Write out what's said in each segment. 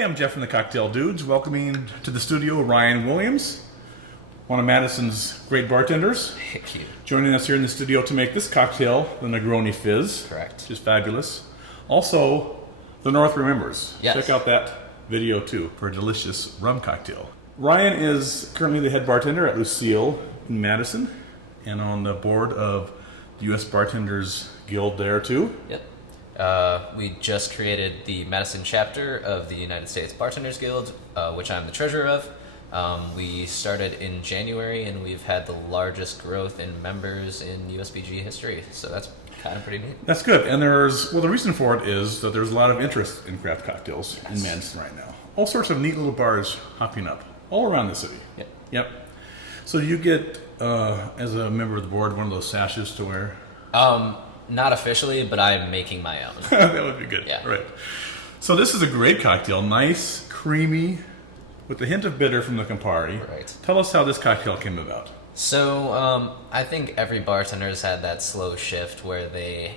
Hey, I'm Jeff from the Cocktail Dudes, welcoming to the studio Ryan Williams, one of Madison's great bartenders. Thank you. Joining us here in the studio to make this cocktail, the Negroni Fizz. Correct. Which is fabulous. Also, the North Remembers. Yes. Check out that video too for a delicious rum cocktail. Ryan is currently the head bartender at Lucille in Madison and on the board of the U.S. Bartenders Guild there too. Yep. We just created the Madison chapter of the United States Bartenders Guild, which I'm the treasurer of. We started in January, and we've had the largest growth in members in USBG history, so that's kind of pretty neat. That's good. And the reason for it is that there's a lot of interest in craft cocktails in Madison right now. All sorts of neat little bars hopping up all around the city. Yep. So you get, as a member of the board, one of those sashes to wear? Not officially, but I'm making my own. That would be good. Yeah. Right. So this is a great cocktail. Nice, creamy, with a hint of bitter from the Campari. Right. Tell us how this cocktail came about. So, I think every bartender's had that slow shift where they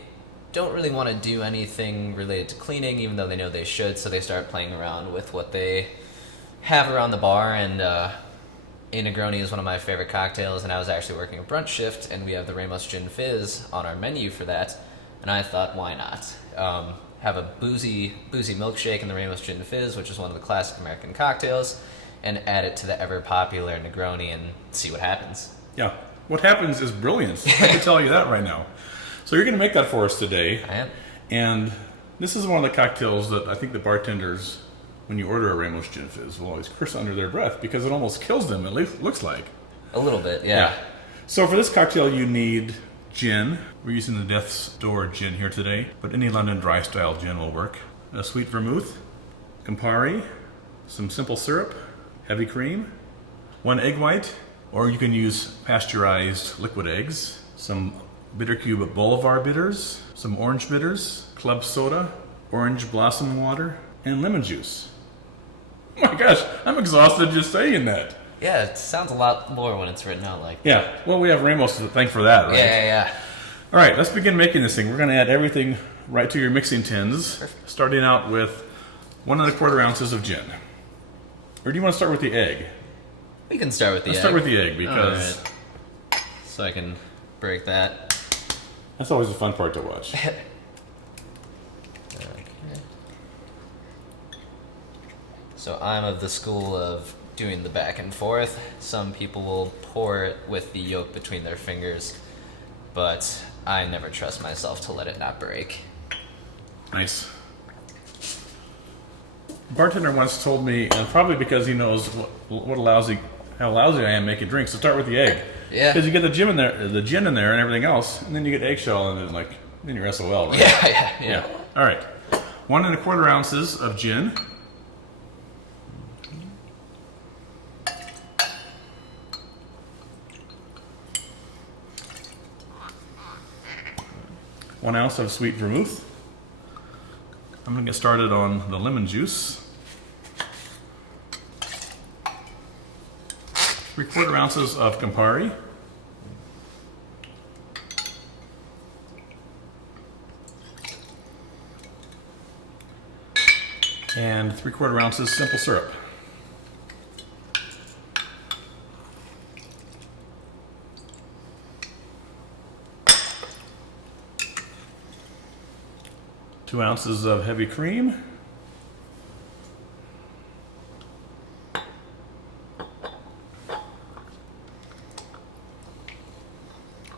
don't really want to do anything related to cleaning, even though they know they should, so they start playing around with what they have around the bar, and a Negroni is one of my favorite cocktails, and I was actually working a brunch shift, and we have the Ramos Gin Fizz on our menu for that, and I thought, why not? Have a boozy milkshake in the Ramos Gin Fizz, which is one of the classic American cocktails, and add it to the ever-popular Negroni and see what happens. Yeah. What happens is brilliance. I can tell you that right now. So you're going to make that for us today. I am. And this is one of the cocktails that I think the bartenders, when you order a Ramos Gin Fizz, will always curse under their breath because it almost kills them, at least looks like. A little bit, yeah. So for this cocktail, you need gin. We're using the Death's Door gin here today, but any London dry style gin will work. A sweet vermouth, Campari, some simple syrup, heavy cream, 1 egg white, or you can use pasteurized liquid eggs, some bitter cube Bolivar bitters, some orange bitters, club soda, orange blossom water, and lemon juice. Oh my gosh, I'm exhausted just saying that. Yeah, it sounds a lot more when it's written out like that. Yeah, well, we have Ramos to thank for that, right? Yeah. All right, let's begin making this thing. We're going to add everything right to your mixing tins, Perfect. starting out with 1 1/4 ounces of gin. Or do you want to start with the egg? We can start with the Let's egg. start with the egg because Alright. So I can break that. that's always a fun part to watch. Okay. So I'm of the school of doing the back and forth. Some people will pour it with the yolk between their fingers, but I never trust myself to let it not break. Nice. A bartender once told me, and probably because he knows how lousy I am making drinks, to start with the egg. Yeah. Because you get the gin in there, and everything else, and then you get eggshell, and then you're SOL, right? Yeah. All right. 1 1/4 ounces of gin. One ounce of sweet vermouth. I'm going to get started on the lemon juice. 3/4 ounces of Campari. And 3/4 ounces simple syrup. Two ounces of heavy cream.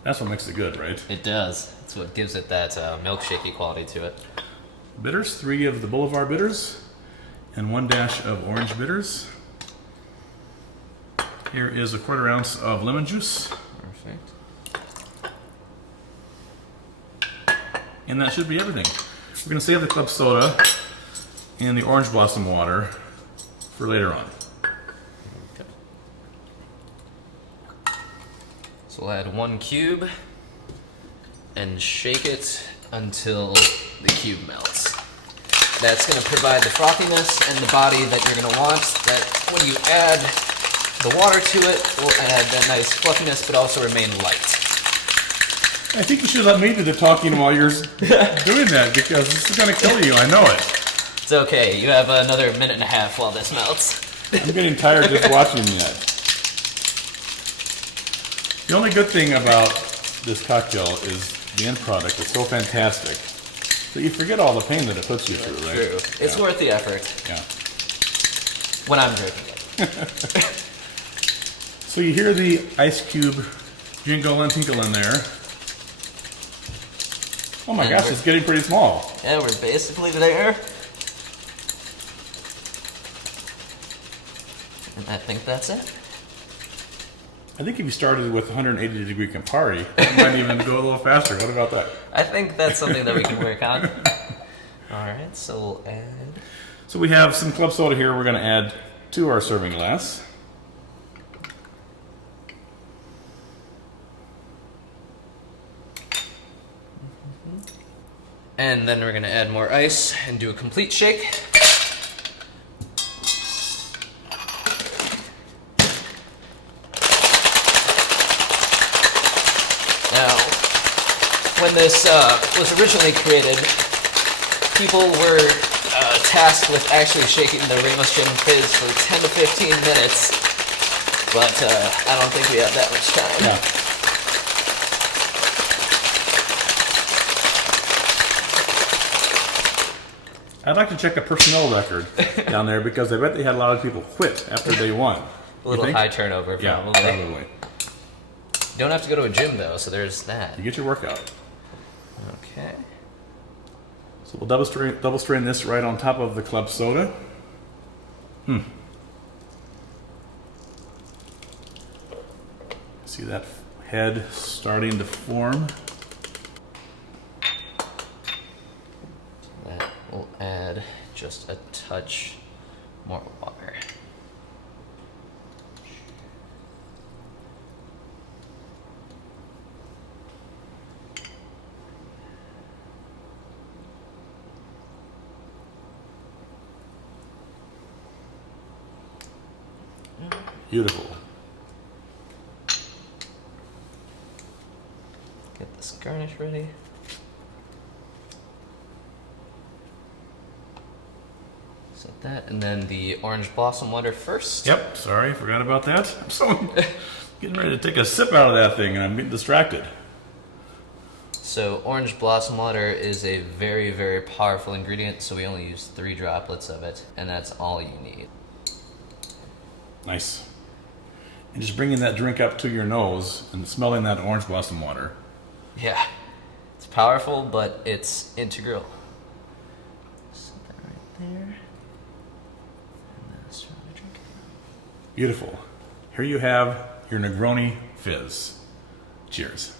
That's what makes it good, right? It does. That's what gives it that milkshakey quality to it. Bitters, 3 of the Bolivar bitters, and 1 dash of orange bitters. Here is 1/4 ounce of lemon juice. Perfect. And that should be everything. We're going to save the club soda and the orange blossom water for later on. Okay. So we'll add 1 cube and shake it until the cube melts. That's going to provide the frothiness and the body that you're going to want. That when you add the water to it, will add that nice fluffiness, but also remain light. I think you should let me do the talking while you're doing that, because this is going to kill you. I know it. It's okay. You have another minute and a half while this melts. I'm getting tired just watching that. The only good thing about this cocktail is the end product is so fantastic that you forget all the pain that it puts you through, right? True. It's worth the effort. Yeah. When I'm drinking it. So you hear the ice cube jingle and tinkle in there. Oh my gosh, it's getting pretty small. Yeah, we're basically there. And I think that's it. I think if you started with 180 degree Campari, it might even go a little faster. What about that? I think that's something that we can work on. Alright, so we'll add... So we have some club soda here we're going to add to our serving glass. And then we're going to add more ice and do a complete shake. Now, when this was originally created, people were tasked with actually shaking the Ramos Gin Fizz for 10 to 15 minutes, but I don't think we have that much time. Yeah. I'd like to check a personnel record down there because I bet they had a lot of people quit after day one. A little high turnover, Yeah, probably. probably. You don't have to go to a gym, though, so there's that. You get your workout. Okay. So we'll double strain this right on top of the club soda. See that head starting to form. That will add just a touch more water. Beautiful. Get this garnish ready. Set that, and then the orange blossom water first. Yep, sorry, forgot about that. I'm so getting ready to take a sip out of that thing and I'm getting distracted. So orange blossom water is a very, very powerful ingredient, so we only use 3 droplets of it, and that's all you need. Nice. And just bringing that drink up to your nose and smelling that orange blossom water. Yeah, it's powerful, but it's integral. Set that right there. And then start to drink it. Beautiful. Here you have your Negroni Fizz. Cheers.